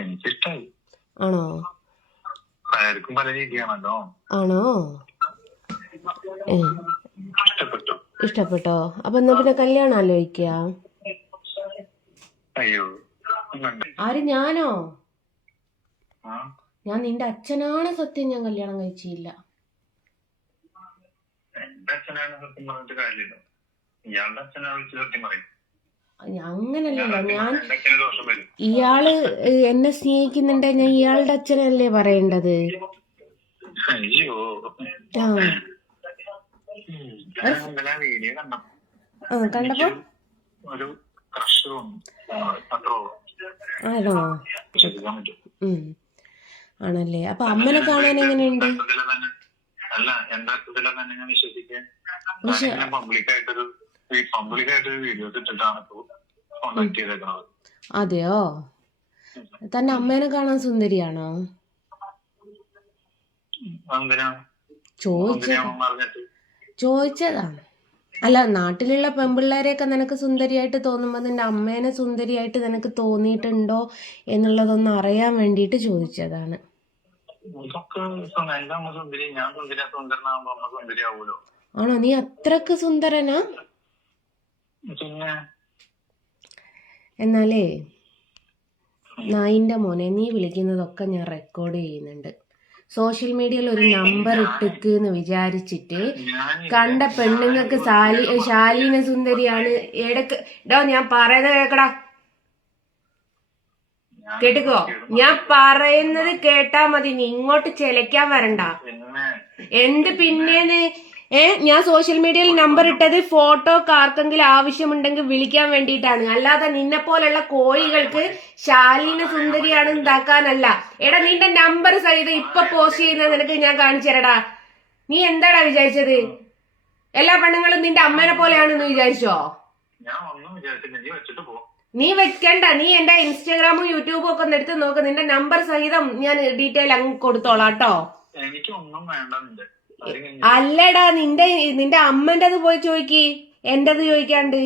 എനിക്കിഷ്ടായി. ആണോ? പലർക്കും പല രീതിയാണല്ലോ. ആണോ? ഇഷ്ടപ്പെട്ടു. ഇഷ്ടപ്പെട്ടോ? അപ്പൊ എന്നാ പിന്നെ കല്യാണം ആലോചിക്ക. അയ്യോ, ആര്? ഞാനോ? ഞാൻ നിന്റെ അച്ഛനാണ് സത്യം. ഞാൻ കല്യാണം കഴിച്ചില്ല. എന്റെ അച്ഛനാണ് സത്യം പറഞ്ഞിട്ട് കാര്യമില്ല. ഇയാളുടെ അച്ഛനാണ് വിളിച്ച് സത്യം പറയും. അങ്ങനല്ലല്ലോ. ഞാൻ ഇയാള് എന്നെ സ്നേഹിക്കുന്നുണ്ടെ ഞാൻ ഇയാളുടെ അച്ഛനല്ലേ പറയേണ്ടത്. അയ്യോ, വീഡിയോ കണ്ടപ്പോ ഒരു ക്രഷ് തോന്നുന്നു. ആണോ? ആണല്ലേ? അപ്പൊ അമ്മനെ കാണാൻ എങ്ങനെയുണ്ട്? അല്ല, എന്റെ അർത്ഥത്തിലെ തന്നെ ഞാൻ വിശ്വസിക്കാൻ പബ്ലിക്കായിട്ടൊരു വീഡിയോസ് ഇട്ടിട്ടാണ് കോണ്ടാക്ട് ചെയ്തേക്കണത്. അതെയോ? തന്നെ അമ്മേനെ കാണാൻ സുന്ദരിയാണോ? ചോദിച്ചതാ. അല്ല, നാട്ടിലുള്ള പെൺപിള്ളേരെയൊക്കെ നിനക്ക് സുന്ദരിയായിട്ട് തോന്നുമ്പോ നിന്റെ അമ്മേനെ സുന്ദരിയായിട്ട് നിനക്ക് തോന്നിയിട്ടുണ്ടോ എന്നുള്ളതൊന്ന് അറിയാൻ വേണ്ടിയിട്ട് ചോദിച്ചതാണ്. ആണോ? നീ അത്രക്ക് സുന്ദരനാ? എന്നാലേ നായിന്റെ മോനെ, നീ വിളിക്കുന്നതൊക്കെ ഞാൻ റെക്കോർഡ് ചെയ്യുന്നുണ്ട്. സോഷ്യൽ മീഡിയയിൽ ഒരു നമ്പർ ഇട്ടിക്ക് വിചാരിച്ചിട്ട് കണ്ട പെണ്ണുങ്ങൾക്ക് ശാലീന സുന്ദരിയാണ് ഇടക്ക്. ഞാൻ പറയുന്നത് കേക്കടാ, കേട്ടുക്കോ. ഞാൻ പറയുന്നത് കേട്ടാ മതി, നീ ഇങ്ങോട്ട് ചെലക്കാൻ വരണ്ട. എന്ത് പിന്നേന്ന്? ഞാൻ സോഷ്യൽ മീഡിയയിൽ നമ്പർ ഇട്ടത് ഫോട്ടോക്ക് ആർക്കെങ്കിലും ആവശ്യമുണ്ടെങ്കിൽ വിളിക്കാൻ വേണ്ടിയിട്ടാണ്, അല്ലാതെ നിന്നെ പോലുള്ള കോഴികൾക്ക് ശാലീന സുന്ദരിയാണ് ഉണ്ടാക്കാനല്ല. എടാ, നിന്റെ നമ്പർ സഹിതം ഇപ്പൊ പോസ്റ്റ് ചെയ്യുന്നത് നിനക്ക് ഞാൻ കാണിച്ചു തരടാ. നീ എന്താടാ വിചാരിച്ചത്? എല്ലാ പെണ്ണുങ്ങളും നിന്റെ അമ്മേനെ പോലെയാണെന്ന് വിചാരിച്ചോ? നീ വെക്കണ്ട. നീ എന്റെ ഇൻസ്റ്റാഗ്രാമും യൂട്യൂബും ഒക്കെ ഒന്ന് എടുത്ത് നോക്ക്. നിന്റെ നമ്പർ സഹിതം ഞാൻ ഡീറ്റെയിൽ അങ്ങ് കൊടുത്തോളാം കേട്ടോ. അല്ലടാ, നിന്റെ അമ്മൻ്റെത് പോയി ചോദിക്ക്, എന്റേത് ചോദിക്കാണ്ട്.